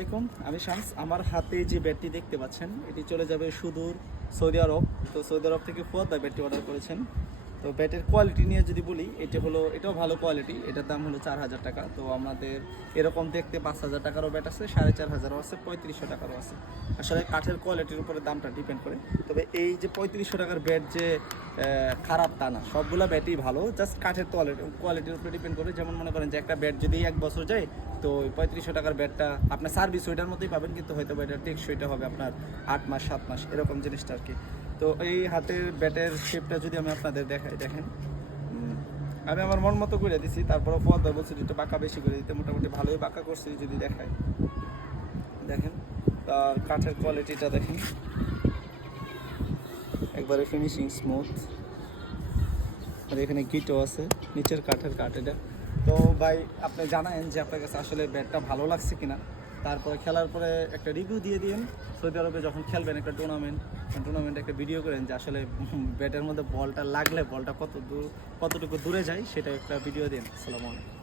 আসসালামাইকুম, আমি শামস। আমার হাতে যে ব্যাটটি দেখতে পাচ্ছেন এটি চলে যাবে সুদূর সৌদি আরব। তো সৌদি আরব থেকে ফুয়াদ ভাই ব্যাটটি অর্ডার করেছেন। তো ব্যাটের কোয়ালিটি নিয়ে যদি বলি, এটাও ভালো কোয়ালিটি। এটার দাম হলো 4,000 টাকা। তো আমাদের এরকম দেখতে 5,000 টাকারও ব্যাট আছে, 4,500 আছে, 3500 টাকারও আছে। আসলে কাঠের কোয়ালিটির উপরে দামটা ডিপেন্ড করে। তবে এই যে 3500 টাকার ব্যাট যে খারাপ তা না, সবগুলো ব্যাটই ভালো, জাস্ট কাঠের কোয়ালিটির উপরে ডিপেন্ড করে। যেমন মনে করেন যে একটা ব্যাট যদি 1 বছর যায়, তো ওই 3500 টাকার ব্যাটটা আপনার সার্ভিস ওইটার মধ্যেই পাবেন, কিন্তু হয়তো এটা টেকসইটা হবে আপনার 8 মাস 7 মাস এরকম জিনিসটা আর কি। তো এই হাতের ব্যাটের শেপটা যদি আমি আপনাদের দেখাই, দেখেন আমি আমার মন মতো করে দিছি। তারপরে ফুয়াদ ভাই বলছি একটু বাঁকা বেশি করে দিতে, মোটামুটি ভালোই বাঁকা করছি। যদি দেখাই, দেখেন তার কাঠের কোয়ালিটিটা দেখেন, একবারে ফিনিশিং স্মুথ। আর এখানে গিটও আছে, নিচের কাঠের কাঠ এটা। তো ভাই আপনি জানায়েন যে আপনার কাছে আসলে ব্যাটটা ভালো লাগছে কিনা, তারপরে খেলার পরে একটা রিভিউ দিয়ে দিন। সৌদি আরবে যখন খেলবেন একটা টুর্নামেন্ট একটা ভিডিও করেন যে আসলে ব্যাটের মধ্যে বলটা লাগলে বলটা কতটুকু দূরে যায়, সেটা একটা ভিডিও দিন। আসসালামু আলাইকুম।